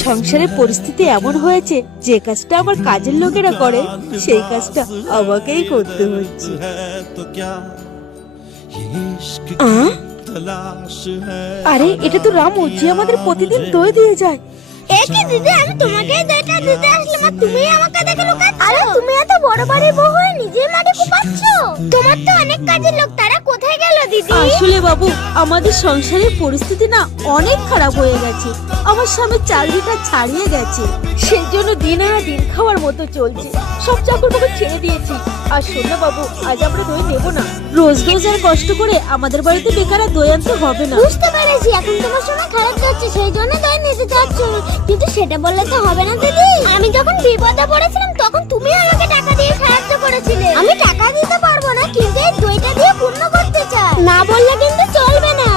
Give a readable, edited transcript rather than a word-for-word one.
সংসারের পরিস্থিতি এমন হয়েছে, যে কাজটা আমার কাজের লোকেরা করে সেই কাজটা আমাকেই করতে হচ্ছে। আরে এটা তো রামু, যে আমাদের প্রতিদিন দই দিয়ে যায়। একে দিদি, আমি তোমাকেই দইটা দিতে আসলাম আর তুমি আমাকে দেখে লুকাচ্ছ। আরে তুমি এত বড় বাড়ির বউ হয়ে নিজের মাঠে কুপাচ্ছ। তোমার তো অনেক কাজের লোক, তারা কোথায় গেল দিদি? আসলে বাবু, আমাদের সংসারের পরিস্থিতি না অনেক খারাপ হয়ে গেছে। আমার স্বামী চাকরিটা ছাড়িয়ে গেছে, সেই জন্য দিন আনা দিন খাওয়ার মতো চলছে। সব চাকরবাকর ছেড়ে দিয়েছি। আর শোন না বাবু, আজ আমরা দই নেবো না। রোজ রোজ আর কষ্ট করে আমাদের বাড়িতে বেকার আর দই আনতে হবে না। বুঝতে পেরেছি, এখন তোমার সময় খারাপ যাচ্ছে, সেই জন্য দই নিতে চাচ্ছ। কিন্তু সেটা বললে তো হবে না দিদি। আমি যখন বিপদে পড়েছিলাম তখন তুমি আমাকে টাকা দিয়ে সাহায্য করেছিলে। আমি টাকা দিতে পারবো না, কিন্তু এই দইটা দিয়ে পূর্ণ করতে চাই। না বললে কিন্তু চলবে না।